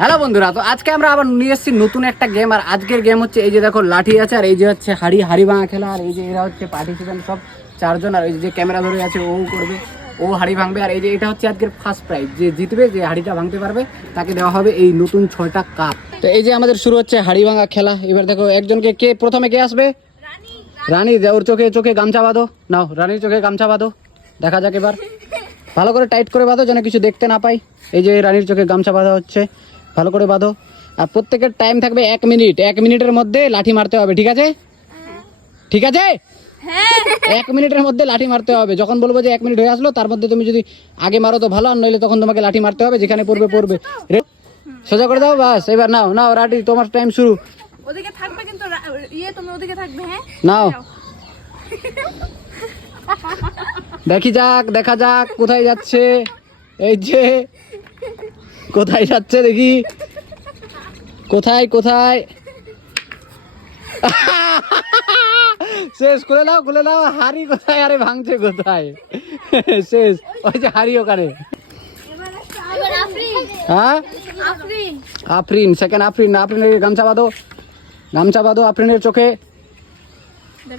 Hello বন্ধুরা, তো আজকে আমরা আবার নিয়ে এসেছি নতুন একটা গেম। আর আজকের গেম হচ্ছে এই যে দেখো লাঠি আছে, আর এই যে হচ্ছে হাড়ি ভাঙা খেলা। আর এই যে এরা হচ্ছে পার্টিসিপেন্ট সব চারজন, আর এই যে ক্যামেরা ধরে আছে ও করবে, ও হাড়ি ভাঙবে। আর এই যে এটা হচ্ছে আজকের ফার্স্ট প্রাইজ, যে জিতবে, যে হাড়িটা ভাঙতে পারবে তাকে দেওয়া হবে এই নতুন 6টা কাপ। তো এই যে আমাদের শুরু হচ্ছে হাড়ি ভাঙা খেলা। এবার দেখো একজনকে কে প্রথমে কে আসবে। রানী, ওর চোখে চোখে গামছা বাঁধো। নাও রানীর চোখে গামছা বাঁধো, দেখা যাক এবার। ভালো করে টাইট করে বাঁধো যেন কিছু দেখতে না পাই। এই যে রানীর চোখে গামছা বাঁধা হচ্ছে, ভালো করে বাঁধো। আর প্রত্যেকের টাইম থাকবে 1 মিনিট। 1 মিনিটের মধ্যে লাঠি মারতে হবে, ঠিক আছে? ঠিক আছে, 1 মিনিটের মধ্যে লাঠি মারতে হবে। যখন বলবো যে 1 মিনিট হয়ে আসলো, তার মধ্যে তুমি যদি আগে মারো তো ভালো, আর নইলে তখন তোমাকে লাঠি মারতে হবে, যেখানে পড়বে পড়বে। সোজা করে দাও, বাস। এবার নাও নাও রাঠি, তোমার টাইম শুরু। ওদিকে থাকবে কিন্তু তুমি ওদিকে থাকবে। হ্যাঁ, নাও। দেখা যাক কোথায় যাচ্ছে। এই যে কোথায় যাচ্ছে দেখি, কোথায় শেষ। খুলে দাও হাড়ি কোথায়, আরে ভাঙছে কোথায়? শেষ, ওই যে হাড়ি ওখানে। হ্যাঁ, আফরিন সেকেন্ড। আফরিনের গামছা বাঁধো আফরিনের চোখে,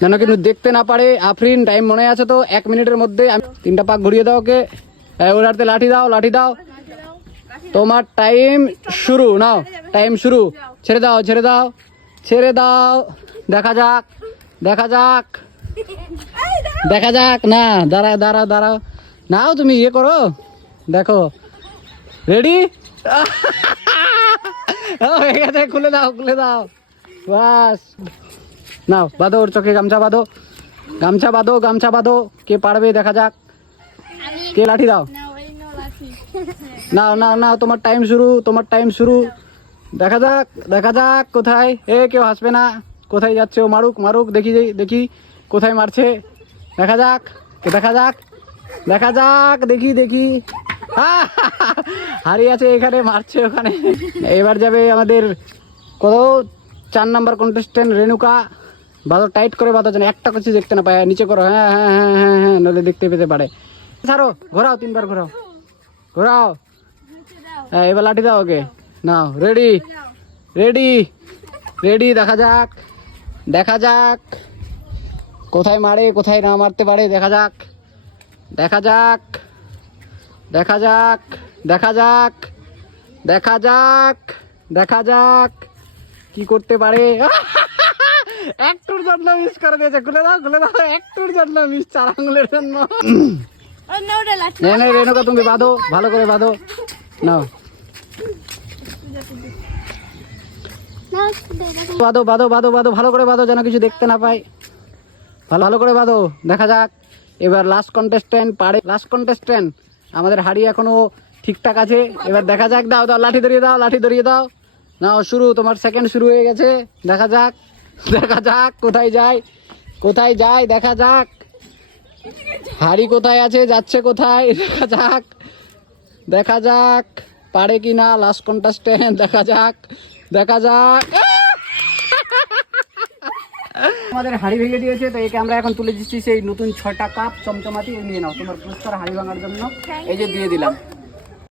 যেন কিন্তু দেখতে না পারে। আফরিন টাইম মনে আছে তো? 1 মিনিটের মধ্যে। আমি 3টা পাক ঘুরিয়ে দাও ওকে। ওর হাতে লাঠি দাও। তোমার টাইম শুরু। নাও টাইম শুরু। ছেড়ে দাও। দেখা যাক। না, দাঁড়াও। নাও তুমি ইয়ে করো, দেখো। রেডি? হয়ে গেছে, খুলে দাও। বাস, নাও বাঁধো ওর চোখে গামছা বাঁধো। কে পারবে দেখা যাক। কে লাঠি দাও। নাও তোমার টাইম শুরু। দেখা যাক কোথায়। কেউ হাসবে না। কোথায় যাচ্ছে ও? মারুক দেখি কোথায় মারছে। দেখা যাক দেখি। হারিয়ে আছে এখানে, মারছে ওখানে। এবার যাবে আমাদের 4 নাম্বার কন্টেস্টেন্ট রেণুকা। বাঁধো, টাইট করে বাঁধো যেন একটা কিছু দেখতে না পায়। নিচে করো, হ্যাঁ, নাহলে দেখতে পেতে পারে। ছাড়ো, ঘোরাও, 3বার ঘোরাও। হ্যাঁ, এবার লাঠি দাও ওকে। নাও, রেডি। দেখা যাক কোথায় মারে, কোথায় না মারতে পারে। দেখা যাক কি করতে পারে। একটুর জন্য মিস করে দিয়েছে। খুলে দাও। একটুর জন্য মিস, 4 আঙুলের জন্য। রেণুকা তুমি বাঁধো, ভালো করে বাঁধো। নাও বাঁধো, ভালো করে বাঁধো যেন কিছু দেখতে না পাই। ভালো করে বাঁধো। দেখা যাক এবার লাস্ট কন্টেস্টেন্ট আমাদের হাড়ি এখনো ঠিকঠাক আছে। এবার দেখা যাক। দাও লাঠি ধরিয়ে দাও। নাও শুরু, তোমার সেকেন্ড শুরু হয়ে গেছে। দেখা যাক কোথায় যায়। দেখা যাক হাড়ি কোথায় আছে, যাচ্ছে কোথায়। দেখা যাক পারে কি না লাস্ট কন্টেস্টেন্ট। দেখা যাক আমাদের হাড়ি ভেঙে দিয়েছে, তো একে আমরা এখন তুলে দিচ্ছি সেই নতুন 6টা কাপ চমচমাতি। নিয়ে নাও তোমার পুরস্কার হাড়ি ভাঙার জন্য। এই যে দিয়ে দিলাম।